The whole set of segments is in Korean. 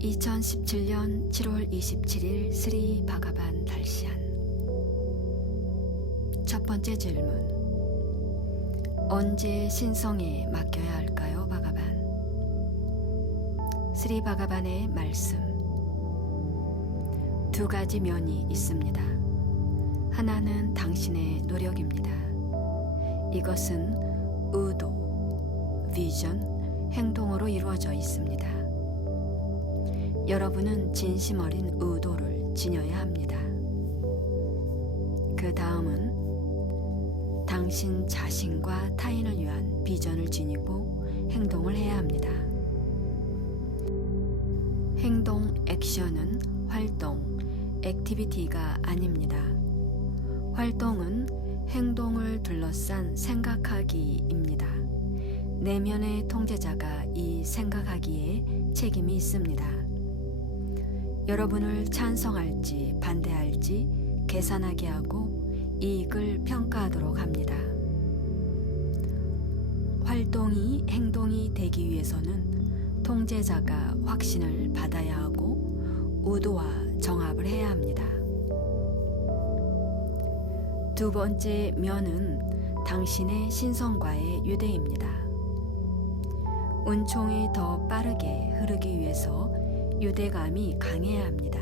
2017년 7월 27일 스리 바가반 달시안. 첫 번째 질문. 언제 신성에 맡겨야 할까요, 바가반? 스리 바가반의 말씀. 두 가지 면이 있습니다. 하나는 당신의 노력입니다. 이것은 의도, 비전, 행동으로 이루어져 있습니다. 여러분은 진심 어린 의도를 지녀야 합니다. 그 다음은 당신 자신과 타인을 위한 비전을 지니고 행동을 해야 합니다. 행동, 액션은 활동, 액티비티가 아닙니다. 활동은 행동을 둘러싼 생각하기입니다. 내면의 통제자가 이 생각하기에 책임이 있습니다. 여러분을 찬성할지 반대할지 계산하게 하고 이익을 평가하도록 합니다. 활동이 행동이 되기 위해서는 통제자가 확신을 받아야 하고 의도와 정합을 해야 합니다. 두 번째 면은 당신의 신성과의 유대입니다. 운총이 더 빠르게 흐르기 위해서 유대감이 강해야 합니다.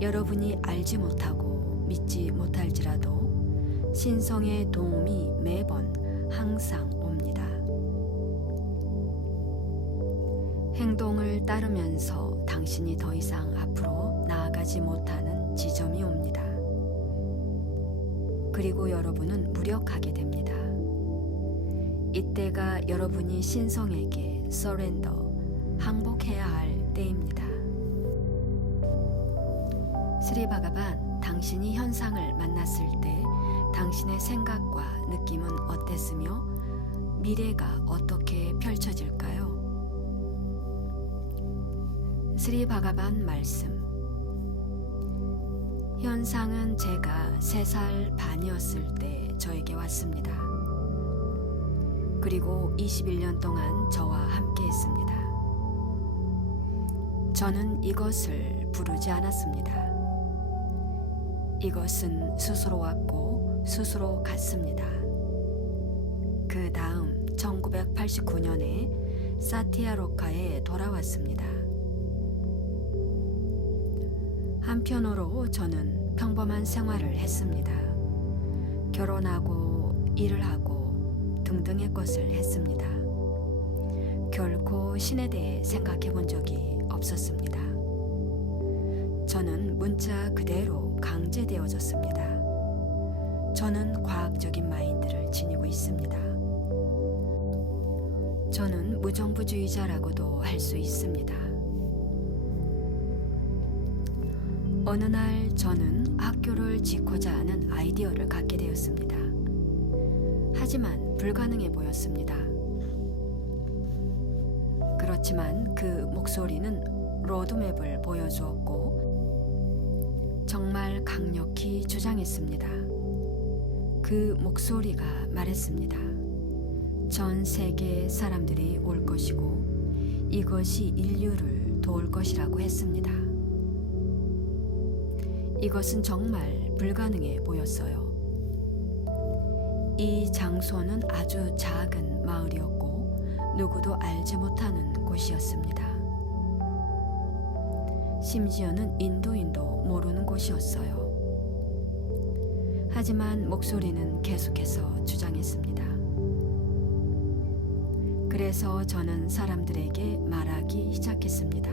여러분이 알지 못하고 믿지 못할지라도 신성의 도움이 매번 항상 옵니다. 행동을 따르면서 당신이 더 이상 앞으로 나아가지 못하는 지점이 옵니다. 그리고 여러분은 무력하게 됩니다. 이때가 여러분이 신성에게 서렌더, 항복해야 할 때입니다. 스리 바가반, 당신이 현상을 만났을 때 당신의 생각과 느낌은 어땠으며 미래가 어떻게 펼쳐질까요? 스리 바가반 말씀. 현상은 제가 3살 반이었을 때 저에게 왔습니다. 그리고 21년 동안 저와 함께 했습니다. 저는 이것을 부르지 않았습니다. 이것은 스스로 왔고 스스로 갔습니다. 그 다음 1989년에 사티아로카에 돌아왔습니다. 한편으로 저는 평범한 생활을 했습니다. 결혼하고 일을 하고 등등의 것을 했습니다. 결코 신에 대해 생각해 본 적이 없었습니다. 저는 문자 그대로 강제되어졌습니다. 저는 과학적인 마인드를 지니고 있습니다. 저는 무정부주의자라고도 할 수 있습니다. 어느 날 저는 학교를 짓고자 하는 아이디어를 갖게 되었습니다. 하지만 불가능해 보였습니다. 그렇지만 그 목소리는 로드맵을 보여주었고 정말 강력히 주장했습니다. 그 목소리가 말했습니다. 전 세계 사람들이 올 것이고 이것이 인류를 도울 것이라고 했습니다. 이것은 정말 불가능해 보였어요. 이 장소는 아주 작은 마을이었고 누구도 알지 못하는 곳이었습니다. 심지어는 인도인도 모르는 곳이었어요. 하지만 목소리는 계속해서 주장했습니다. 그래서 저는 사람들에게 말하기 시작했습니다.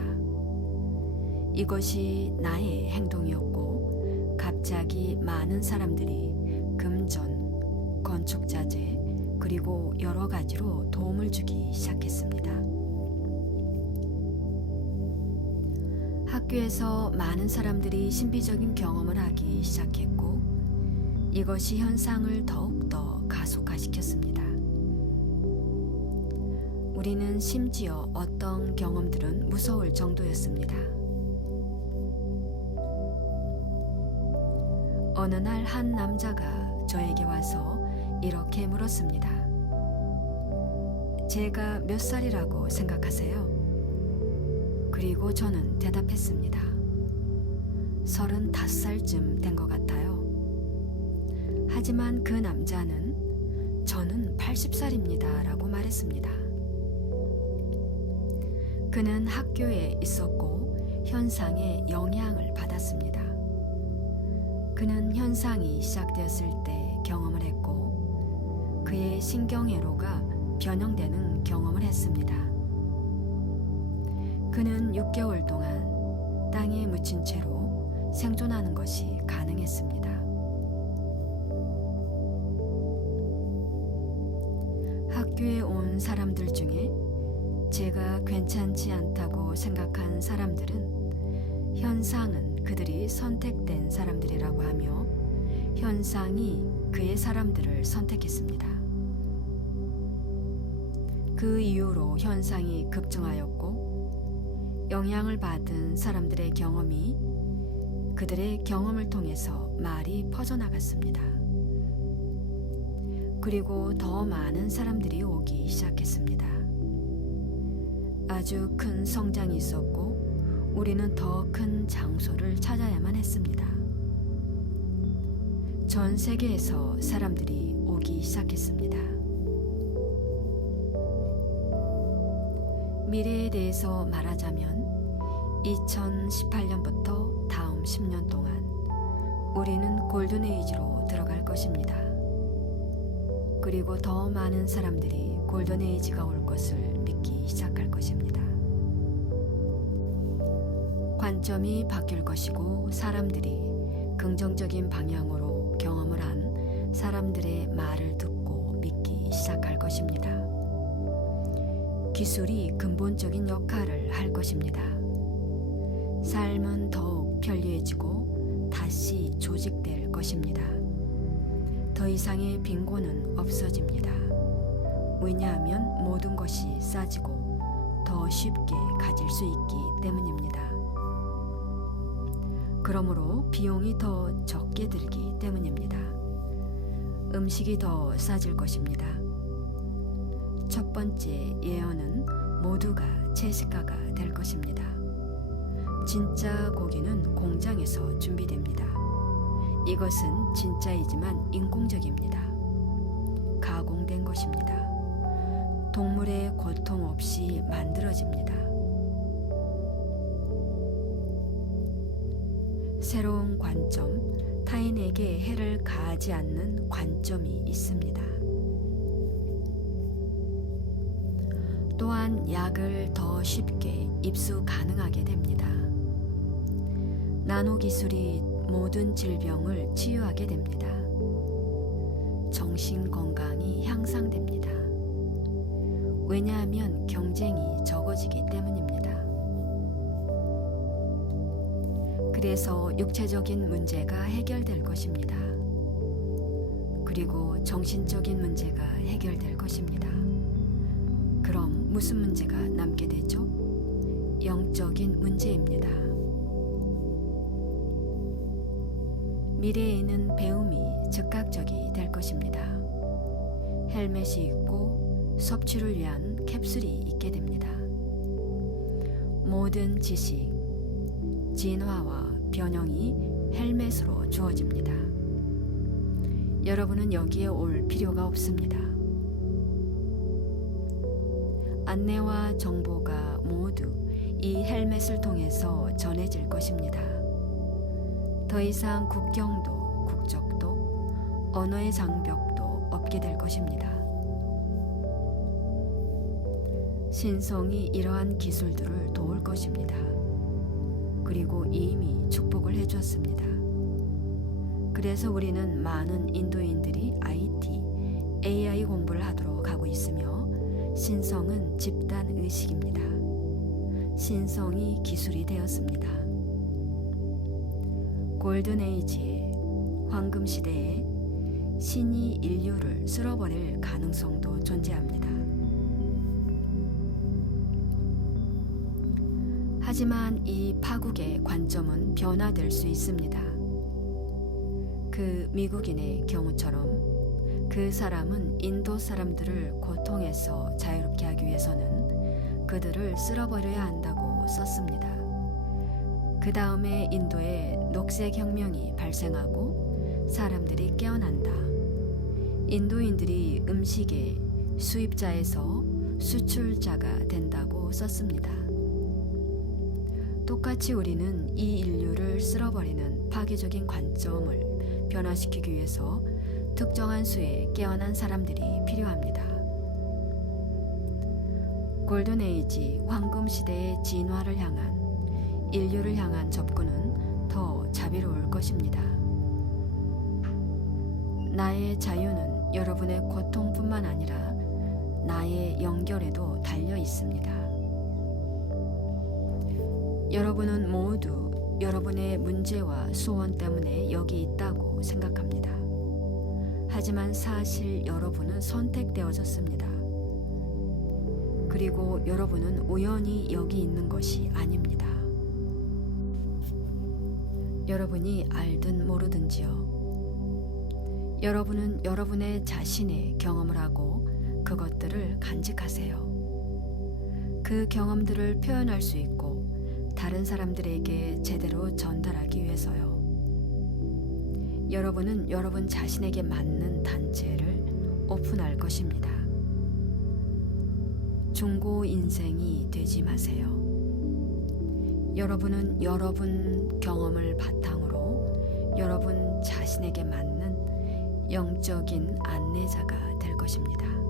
이것이 나의 행동이었고 갑자기 많은 사람들이 금전, 건축자재, 그리고 여러 가지로 도움을 주기 시작했습니다. 학교에서 많은 사람들이 신비적인 경험을 하기 시작했고 이것이 현상을 더욱더 가속화시켰습니다. 우리는 심지어 어떤 경험들은 무서울 정도였습니다. 어느 날 한 남자가 저에게 와서 이렇게 물었습니다. 제가 몇 살이라고 생각하세요? 그리고 저는 대답했습니다. 35살쯤 된 것 같아요. 하지만 그 남자는 저는 80살입니다 라고 말했습니다. 그는 학교에 있었고 현상에 영향을 받았습니다. 그는 현상이 시작되었을 때 경험을 했고 그의 신경회로가 변형되는 경험을 했습니다. 그는 6개월 동안 땅에 묻힌 채로 생존하는 것이 가능했습니다. 학교에 온 사람들 중에 제가 괜찮지 않다고 생각한 사람들은 현상은 그들이 선택된 사람들이라고 하며 현상이 그의 사람들을 선택했습니다. 그 이후로 현상이 급증하였고 영향을 받은 사람들의 경험이 그들의 경험을 통해서 말이 퍼져나갔습니다. 그리고 더 많은 사람들이 오기 시작했습니다. 아주 큰 성장이 있었고 우리는 더 큰 장소를 찾아야만 했습니다. 전 세계에서 사람들이 오기 시작했습니다. 미래에 대해서 말하자면 2018년부터 다음 10년 동안 우리는 골든에이지로 들어갈 것입니다. 그리고 더 많은 사람들이 골든에이지가 올 것을 믿기 시작할 것입니다. 관점이 바뀔 것이고 사람들이 긍정적인 방향으로 경험을 한 사람들의 말을 듣고 믿기 시작할 것입니다. 기술이 근본적인 역할을 할 것입니다. 삶은 더욱 편리해지고 다시 조직될 것입니다. 더 이상의 빈곤은 없어집니다. 왜냐하면 모든 것이 싸지고 더 쉽게 가질 수 있기 때문입니다. 그러므로 비용이 더 적게 들기 때문입니다. 음식이 더 싸질 것입니다. 첫 번째 예언은 모두가 채식가가 될 것입니다. 진짜 고기는 공장에서 준비됩니다. 이것은 진짜이지만 인공적입니다. 가공된 것입니다. 동물의 고통 없이 만들어집니다. 새로운 관점, 타인에게 해를 가하지 않는 관점이 있습니다. 또한 약을 더 쉽게 입수 가능하게 됩니다. 나노 기술이 모든 질병을 치유하게 됩니다. 정신 건강이 향상됩니다. 왜냐하면 경쟁이 적어지기 때문입니다. 그래서 육체적인 문제가 해결될 것입니다. 그리고 정신적인 문제가 해결될 것입니다. 그럼 무슨 문제가 남게 되죠? 영적인 문제입니다. 미래에는 배움이 즉각적이 될 것입니다. 헬멧이 있고 섭취를 위한 캡슐이 있게 됩니다. 모든 지식, 진화와 변형이 헬멧으로 주어집니다. 여러분은 여기에 올 필요가 없습니다. 안내와 정보가 모두 이 헬멧을 통해서 전해질 것입니다. 더 이상 국경도 국적도 언어의 장벽도 없게 될 것입니다. 신성이 이러한 기술들을 도울 것입니다. 그리고 이미 축복을 해주었습니다. 그래서 우리는 많은 인도인들이 IT, AI 공부를 하도록 하고 있으며 신성은 집단 의식입니다. 신성이 기술이 되었습니다. 골든에이지의 황금 시대에 신이 인류를 쓸어버릴 가능성도 존재합니다. 하지만 이 파국의 관점은 변화될 수 있습니다. 그 미국인의 경우처럼 그 사람은 인도 사람들을 고통에서 자유롭게 하기 위해서는 그들을 쓸어버려야 한다고 썼습니다. 그 다음에 인도에 녹색혁명이 발생하고 사람들이 깨어난다. 인도인들이 음식의 수입자에서 수출자가 된다고 썼습니다. 똑같이 우리는 이 인류를 쓸어버리는 파괴적인 관점을 변화시키기 위해서 특정한 수의 깨어난 사람들이 필요합니다. 골든에이지 황금 시대의 진화를 향한 인류를 향한 접근은 더 자비로울 것입니다. 나의 자유는 여러분의 고통뿐만 아니라 나의 연결에도 달려 있습니다. 여러분은 모두 여러분의 문제와 소원 때문에 여기 있다고 생각합니다. 하지만 사실 여러분은 선택되어졌습니다. 그리고 여러분은 우연히 여기 있는 것이 아닙니다. 여러분이 알든 모르든지요. 여러분은 여러분의 자신의 경험을 하고 그것들을 간직하세요. 그 경험들을 표현할 수 있고 다른 사람들에게 제대로 전달하기 위해서요. 여러분은 여러분 자신에게 맞는 단체를 오픈할 것입니다. 중고 인생이 되지 마세요. 여러분은 여러분 경험을 바탕으로 여러분 자신에게 맞는 영적인 안내자가 될 것입니다.